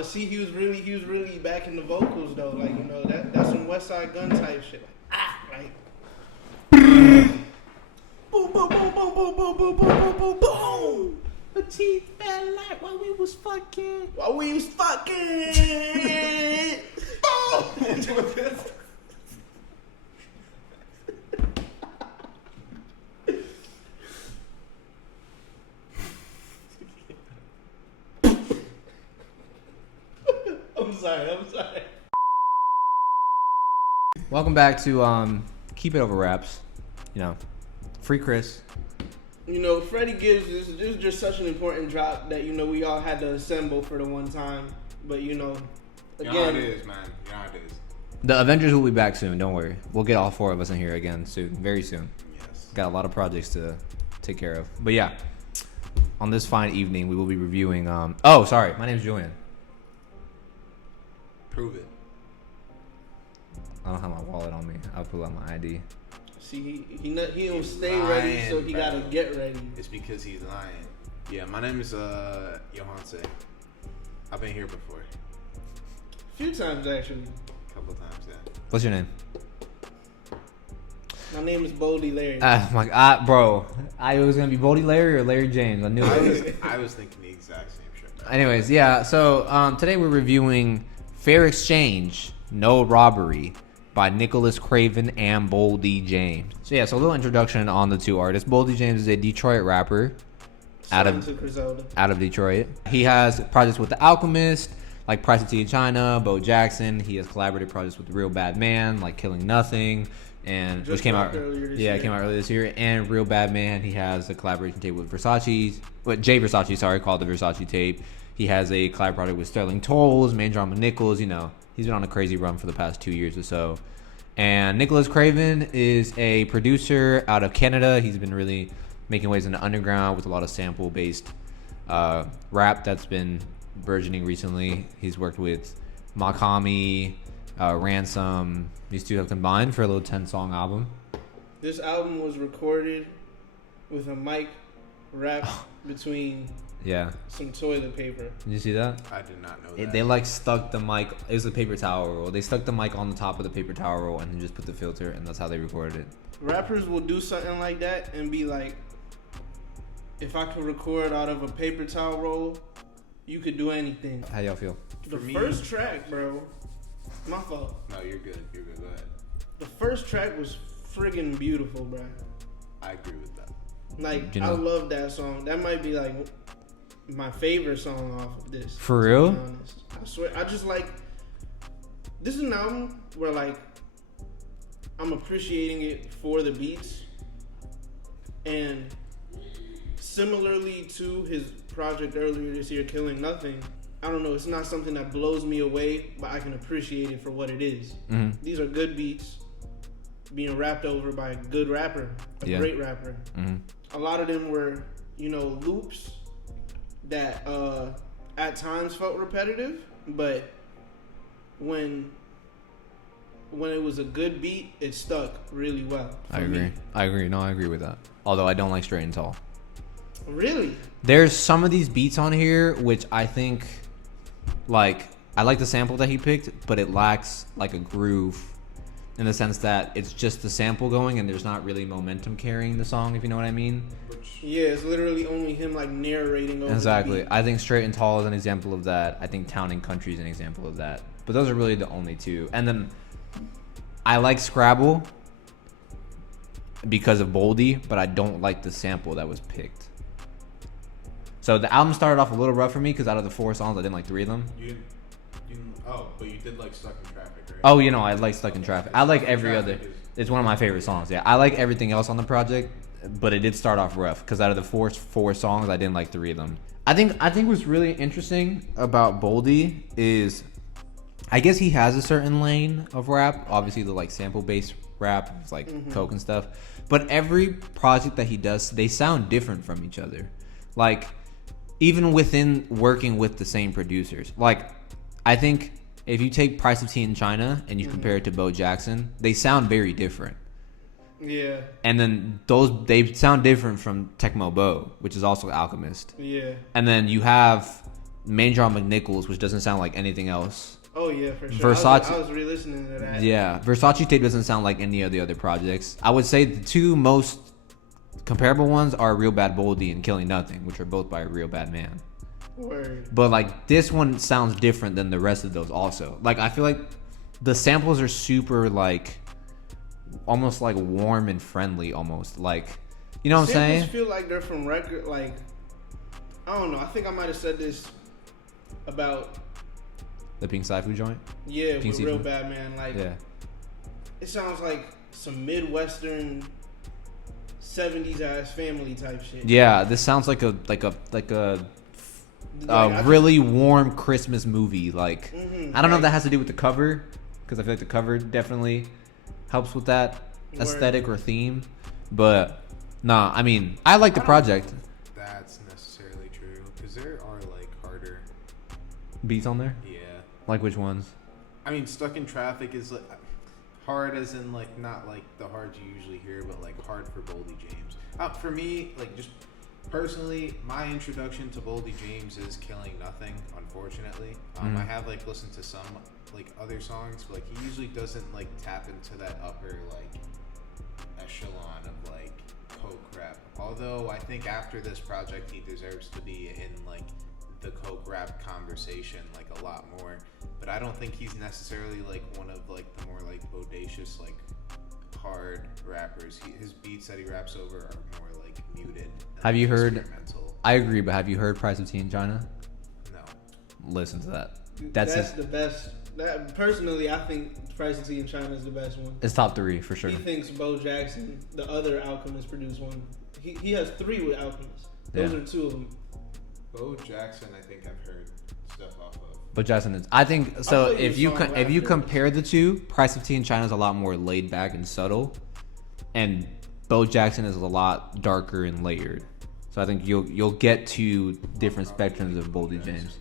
but see, he was really back in the vocals though. Like, you know, that's some West Side Gun type shit. Like, boom, boom, boom, boom, boom, boom, boom, boom, boom, boom, boom. The teeth fell like while we was fucking. Boom. I'm sorry. Welcome back to Keep It Over Raps. You know, free Chris. You know, Freddie Gibbs is just such an important drop that, you know, we all had to assemble for the one time. But, you know, again. You know how it is, man. You know how it is. The Avengers will be back soon. Don't worry. We'll get all 4 of us in here again soon. Very soon. Yes. Got a lot of projects to take care of. But yeah, on this fine evening, we will be reviewing. Oh, sorry. My name is Julian. Prove it. I don't have my wallet on me. I'll pull out my ID. See, he don't stay ready, so he gotta get ready. It's because he's lying. Yeah, my name is Yohance. I've been here before. A few times, actually. A couple times, yeah. What's your name? My name is Boldy Larry. My God, bro. It was going to be Boldy Larry or Larry James. I knew it. I was thinking the exact same shit. Anyways, yeah. So today we're reviewing Fair Exchange No Robbery by Nicholas Craven and Boldy James. So yeah, so a little introduction on the two artists. Boldy James is a Detroit rapper out of Detroit. He has projects with The Alchemist, like Price of Tea in China, Bo Jackson. He has collaborative projects with Real Bad Man, like Killing Nothing, and which came out earlier this year. And Real Bad Man, he has a collaboration tape with Jay Versace, called the Versace tape. He has a collab project with Sterling Tolls, Main Drama Nichols. You know, he's been on a crazy run for the past 2 years or so. And Nicholas Craven is a producer out of Canada. He's been really making waves in the underground with a lot of sample-based rap that's been burgeoning recently. He's worked with Makami, Ransom. These two have combined for a little 10-song album. This album was recorded with a mic wrapped between some toilet paper. Did you see that? I did not know that. They like stuck the mic. It was a paper towel roll. They stuck the mic on the top of the paper towel roll and then just put the filter, and that's how they recorded it. Rappers will do something like that and be like, if I could record out of a paper towel roll, you could do anything. How y'all feel? The first track, bro. My fault. No, you're good. Go ahead. The first track was friggin' beautiful, bro. I agree with that. Like, I love that song. That might be like my favorite song off of this. For real? To be honest. I swear, I just like. This is an album where, like, I'm appreciating it for the beats, and similarly to his project earlier this year, Killing Nothing, I don't know, it's not something that blows me away, but I can appreciate it for what it is. Mm-hmm. These are good beats being rapped over by a good rapper, a great rapper. Mm-hmm. A lot of them were, you know, loops that at times felt repetitive, but when it was a good beat, it stuck really well. I agree. No, I agree with that. Although I don't like Straight and Tall. Really? There's some of these beats on here which I think, like, I like the sample that he picked, but it lacks like a groove in the sense that it's just the sample going and there's not really momentum carrying the song, if you know what I mean. Yeah, it's literally only him like narrating over Exactly. the beat. I think Straight and Tall is an example of that. I think Town and Country is an example of that. But those are really the only two. And then I like Scrabble because of Boldy, but I don't like the sample that was picked. So the album started off a little rough for me because out of the 4 songs, I didn't like 3 of them. But you did like Stuck in Traffic, right? Oh, you know, I like Stuck in Traffic. I like every other. It's one of my favorite songs. Yeah, I like everything else on the project, but it did start off rough because out of the four songs, I didn't like 3 of them. I think what's really interesting about Boldy is, I guess he has a certain lane of rap. Obviously, the like sample based rap, it's like Coke and stuff. But every project that he does, they sound different from each other. Like, even within working with the same producers. Like, I think if you take Price of Tea in China and you compare it to Bo Jackson, they sound very different. Yeah. And then they sound different from Tecmo Bo, which is also Alchemist. Yeah. And then you have Main Draw McNichols, which doesn't sound like anything else. Oh yeah, for sure. Versace. I was re-listening to that. Yeah, Versace tape doesn't sound like any of the other projects. I would say the two most comparable ones are Real Bad Boldy and Killing Nothing, which are both by a Real Bad Man. Word. But like this one sounds different than the rest of those also. Like I feel like the samples are super like almost like warm and friendly almost. Like you know what I'm saying? Feel like they're from record like I don't know. I think I might have said this about The Pink Saifu joint? Yeah, Pink with Seafood? Real Bad Man. Like Yeah. it sounds like some Midwestern 70s ass family type shit. Yeah, this sounds like a Like, really warm Christmas movie. Like Mhm, I don't know if like- that has to do with the cover, because I feel like the cover definitely helps with that Word. aesthetic or theme. But nah, I mean, I like the project. That's necessarily true because there are like harder. Beats on there? Yeah. Like which ones? I mean, Stuck in Traffic is like hard as in like not like the hard you usually hear, but like hard for Boldy James. For me, like just personally, my introduction to Boldy James is Killing Nothing. Unfortunately, I have like listened to some like other songs, but like he usually doesn't like tap into that upper like echelon of like coke rap. Although I think after this project, he deserves to be in like the coke rap conversation like a lot more. But I don't think he's necessarily like one of like the more like bodacious like hard rappers. His beats that he raps over are more like muted. And, Have you like, heard? experimental. I agree, but have you heard Price of Tea in China? No. Listen to that. That's That's the best. That personally, I think Price of Tea in China is the best one. it's top 3 for sure. He thinks Bo Jackson, the other Alchemist, produced one. He has 3 with Alchemist. Those Yeah. are 2 of them. Bo Jackson, I think I've heard stuff off of. But Jackson is. I think so. I'll play If you you a song if you after. compare the two, Price of Tea in China is a lot more laid back and subtle, and Bo Jackson is a lot darker and layered. So I think you'll get to different spectrums of Boldy James.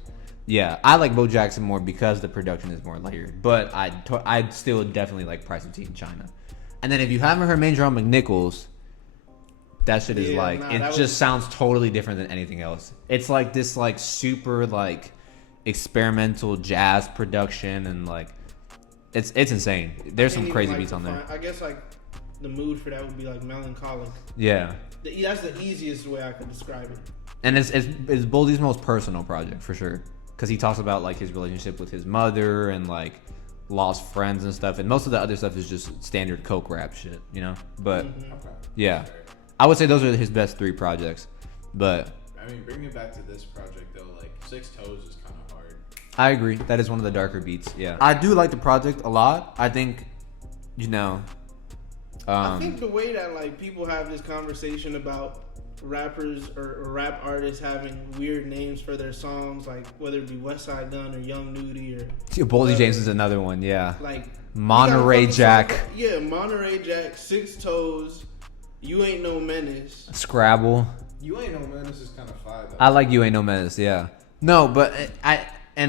Yeah, I like Bo Jackson more because the production is more layered. But I'd still definitely like Price of Tea in China. And then if you haven't heard Main Draw McNichols, that shit is Yeah, like nah, it that just was- sounds totally different than anything else. It's like this like super like experimental jazz production and like it's insane. There's some Can't even, crazy like, beats on there. define- I guess like the mood for that would be like melancholic. Yeah. That's the easiest way I could describe it. And it's Boldy's most personal project for sure, because he talks about like his relationship with his mother and like lost friends and stuff, and most of the other stuff is just standard coke rap shit, you know. But Mm-hmm. Okay. yeah, Fair. I would say those are his best 3 projects. But I mean, bringing it back to this project though, like Six Toes is kind of hard. I agree, that is one of the darker beats. Yeah, I do like the project a lot. I think, you know, I think the way that like people have this conversation about rappers or rap artists having weird names for their songs, like whether it be West Side Gun or Young Nudie or Boldy James is another one. Yeah, like Monterey you gotta Jack, fucking yeah, Monterey Jack, Six Toes, You Ain't No Menace. Scrabble. You Ain't No Menace is kind of fire though. I like You Ain't No Menace. Yeah, no, but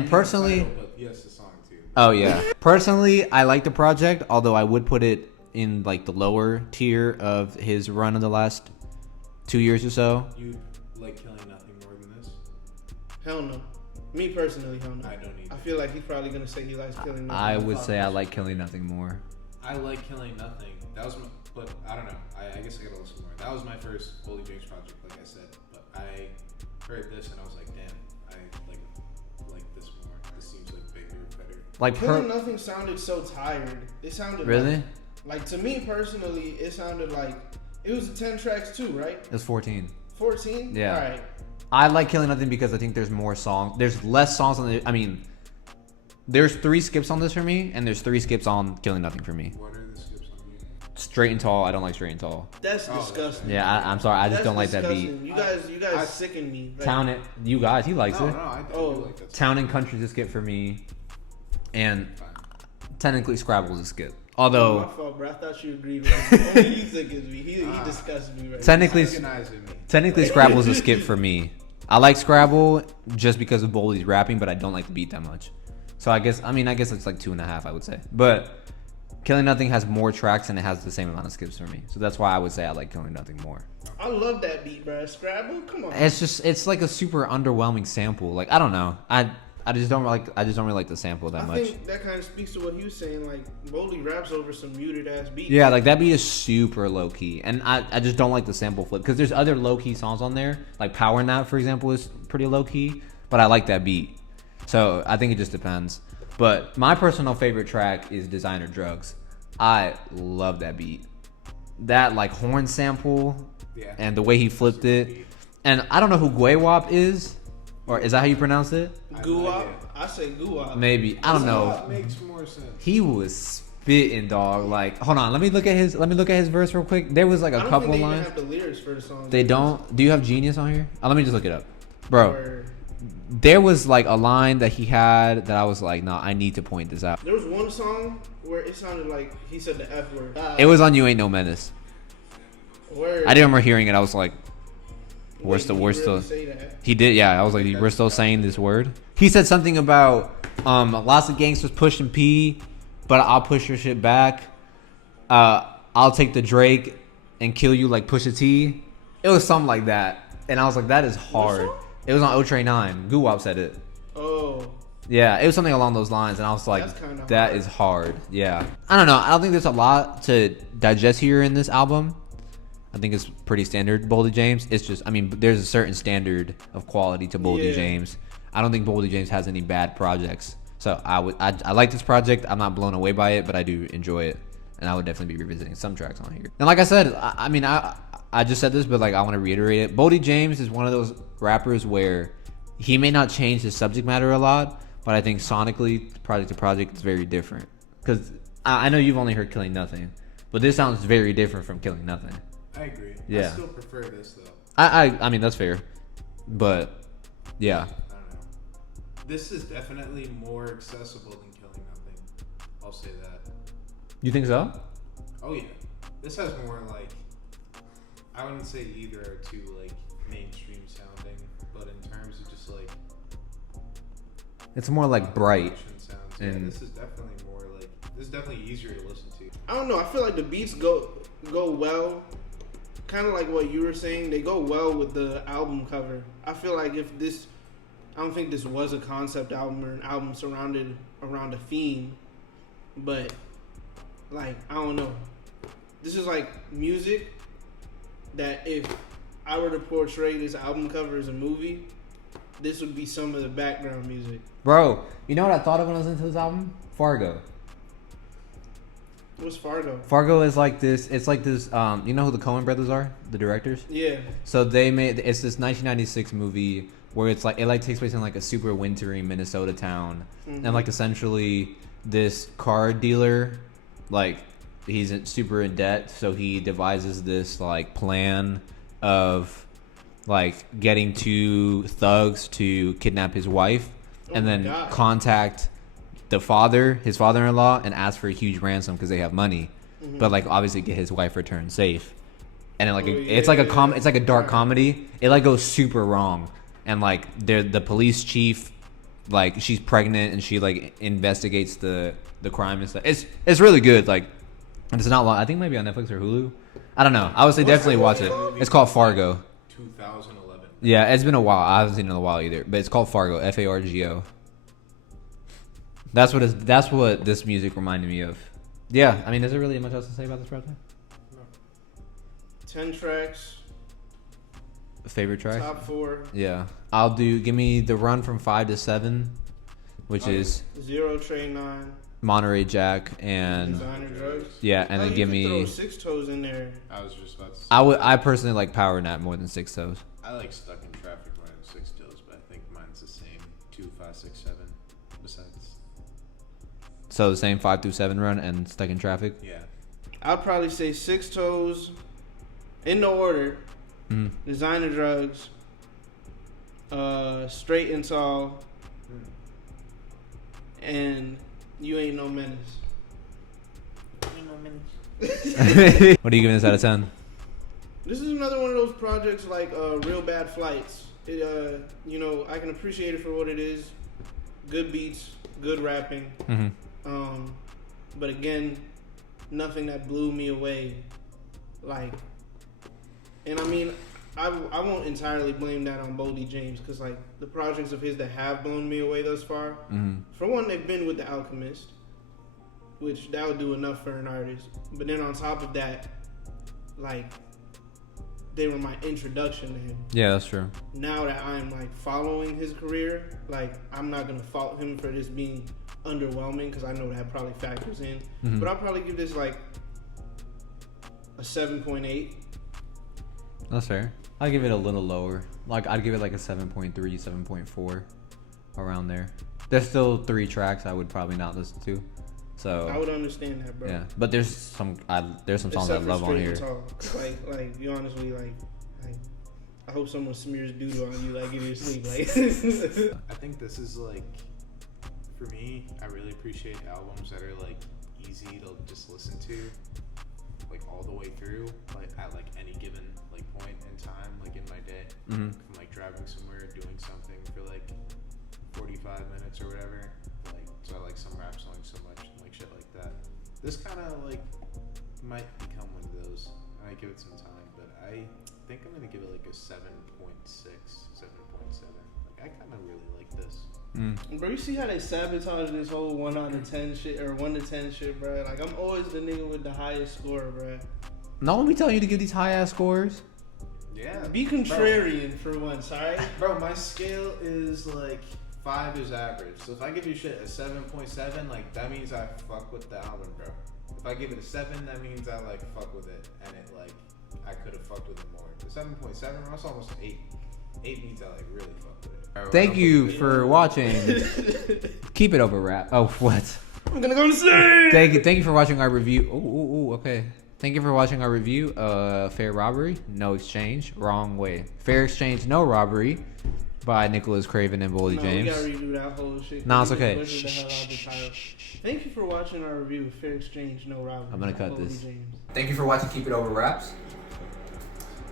personally. But yes, the song too. Oh yeah. Personally, I like the project, although I would put it in like the lower tier of his run of the last 2 years or so. You like Killing Nothing more than this? Hell no. Me personally, hell no. I don't either. I feel like he's probably gonna say he likes Killing Nothing. I would say I like Killing Nothing more. I like Killing Nothing. That was my, but I don't know. I guess I gotta listen more. That was my first Boldy James project, like I said. But I heard this and I was like, damn, I like this more. This seems like bigger, better. Like Killing Nothing sounded so tired. It sounded Really? like to me personally, it sounded like it was 10 tracks too, right? It's 14. 14? Yeah. All right. I like Killing Nothing because I think there's more songs. There's less songs on the. I mean, there's 3 skips on this for me, and there's 3 skips on Killing Nothing for me. What are the skips on you? Straight and Tall. I don't like Straight and Tall. That's Oh, disgusting. Yeah, I'm sorry. I just That's don't like that beat. disgusting. You guys I- sicken me. Like, Town it. You guys, he likes No, it. I Oh. do like that. Town and Country's a skip for me, and Fine. technically Scrabble's a skip. my Although fault, bro. I thought you agreed with me. Only you sickens me. He disgusts me right technically, Recognizing me. technically Scrabble's a skip for me. I like Scrabble just because of Boldy's rapping, but I don't like the beat that much. So I guess it's like 2.5, I would say. But Killing Nothing has more tracks and it has the same amount of skips for me. So that's why I would say I like Killing Nothing more. I love that beat, bro. Scrabble, come on. It's like a super underwhelming sample. Like I don't know. I just don't really like the sample that much. I think that kind of speaks to what he was saying. Like Boldy raps over some muted ass beats. Yeah, like that beat is super low key, and I just don't like the sample flip because there's other low key songs on there. Like Power Nap, for example, is pretty low key, but I like that beat. So I think it just depends. But my personal favorite track is Designer Drugs. I love that beat. That like horn sample and the way he flipped it. And I don't know who Guewap is, or is that how you pronounce it? Guwap? I say Guwap. Maybe. I don't know. That makes more sense. He was spitting, dog. Like, hold on, let me look at his verse real quick. There was like a couple lines. lines. They don't have the lyrics for the song. They don't. Do you have Genius on here? Let me just look it up, bro. Or, there was like a line that he had that I was like, nah, I need to point this out. there was one song where it sounded like he said the F word. It was on You Ain't No Menace. Word. I didn't remember hearing it. I was like, we're Wait, still, did we're he still. really say that? He did, yeah. I was like, we're still saying this word. He said something about lots of gangsters pushing P, but I'll push your shit back. I'll take the Drake and kill you like Pusha T. It was something like that, and I was like, that is hard. It was on O Train 9. Guwap said it. Oh. Yeah, it was something along those lines, and I was like, that is hard. Yeah. I don't know. I don't think there's a lot to digest here in this album. I think it's pretty standard, Boldy James. It's just, I mean, there's a certain standard of quality to Boldy James. I don't think Boldy James has any bad projects. So I like this project. I'm not blown away by it, but I do enjoy it. And I would definitely be revisiting some tracks on here. And like I said, I just said this, but like I want to reiterate it. Boldy James is one of those rappers where he may not change his subject matter a lot, but I think sonically, project to project, it's very different. Because I know you've only heard Killing Nothing, but this sounds very different from Killing Nothing. I agree. Yeah. I still prefer this though. I mean that's fair, but yeah. I don't know. This is definitely more accessible than Killing Nothing. I'll say that. You think so? Oh yeah. This has more like, I wouldn't say either are too like mainstream sounding, but in terms of just like, It's more like bright. production sounds, and- this is definitely more like, this is definitely easier to listen to. I don't know. I feel like the beats go well. Kind of like what you were saying. They go well with the album cover. I feel like if this, I don't think this was a concept album or an album surrounded around a theme, but like, I don't know. This is like music that if I were to portray this album cover as a movie, this would be some of the background music. Bro, you know what I thought of when I was into this album? Fargo. What's Fargo? Fargo is like this. It's like this. You know who the Coen brothers are? The directors. Yeah. So they made. It's this 1996 movie where it's like it like takes place in like a super wintry Minnesota town, and like essentially this car dealer, like he's super in debt, so he devises this like plan of like getting two thugs to kidnap his wife, and then contact his father-in-law, and ask for a huge ransom because they have money, but like obviously get his wife returned safe. And then, like it's like it's like a dark comedy. It like goes super wrong, and like the police chief, like she's pregnant and she like investigates the crime and stuff. It's really good. Like it's not long. I think maybe on Netflix or Hulu. I don't know. I would say definitely watch it. It's called Fargo. 2011. Yeah, it's been a while. I haven't seen it in a while either, but it's called Fargo. Fargo. That's what this music reminded me of. Yeah, I mean, is there really much else to say about this project? No. 10 tracks. Favorite track? Top 4. Yeah, give me the run from 5 to 7, which is Zero Train 9. Monterey Jack and Designer Drugs. yeah, and then give me. Throw Six Toes in there. I was just about to say. I personally like Power Nap more than Six Toes. I like Stuck in Traffic more than Six Toes, but I think mine's the same. 2, 5, 6, 7. Besides. So the same 5 through 7 run and Stuck in Traffic. Yeah. I'd probably say Six Toes, in no order. Mm-hmm. Designer Drugs, Straight and Tall, and You Ain't No Menace. Ain't No Menace. What are you giving this out of 10? This is another one of those projects like Real Bad Flights. It, I can appreciate it for what it is. Good beats, good rapping. Mm-hmm. But again, nothing that blew me away. Like, and I mean, I won't entirely blame that on Boldy James, because like the projects of his that have blown me away thus far, for one, they've been with The Alchemist, which that would do enough for an artist. But then on top of that, like, they were my introduction to him. Yeah, that's true. Now that I'm like following his career, like I'm not gonna fault him for this being underwhelming, because I know that probably factors in. But I'll probably give this like a 7.8. That's fair. I'd give it a little lower. Like, I'd give it like a 7.3, 7.4, around there. There's still 3 tracks I would probably not listen to. So I would understand that, bro. yeah, but there's some songs Except I for love on Straight here. and Tall. Like you honestly like I hope someone smears doodle on you like in your sleep. Like I think this is like, for me, I really appreciate albums that are like easy to just listen to, like all the way through, like at like any given like point in time, like in my day. If I'm like driving somewhere, doing something for like 45 minutes or whatever. Like, so I like some rap songs so much, like shit like that. This kind of like might become one of those. I might give it some time, but I think I'm gonna give it like a 7.6, 7.7. Like, I kind of really like this. Bro, you see how they sabotage this whole 1 out of 10 shit or 1 to 10 shit, bro? Like, I'm always the nigga with the highest score, bro. No one be telling you to give these high ass scores. Yeah. Be contrarian for once, alright? Bro, my scale is like 5 is average. So if I give you shit a 7.7, like that means I fuck with the album, bro. If I give it a 7, that means I like fuck with it, and it like I could have fucked with it more. The 7.7, that's almost 8. 8 means I like really fuck with it. Right, Thank you for watching. Keep it over rap. Oh, what? I'm gonna go to sleep! Thank you for watching our review. Oh, okay. Thank you for watching our review. Fair Robbery, No Exchange, Wrong Way. Fair Exchange, No Robbery by Nicholas Craven and Boldy James. We gotta redo that whole shit. No, it's okay. The hell out the title. Thank you for watching our review of Fair Exchange, No Robbery. I'm gonna cut Boldy this. James. Thank you for watching Keep It Over Raps.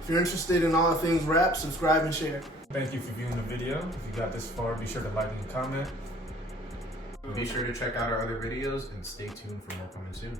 If you're interested in all things rap, subscribe and share. Thank you for viewing the video. If you got this far, be sure to like and comment. Be sure to check out our other videos and stay tuned for more coming soon.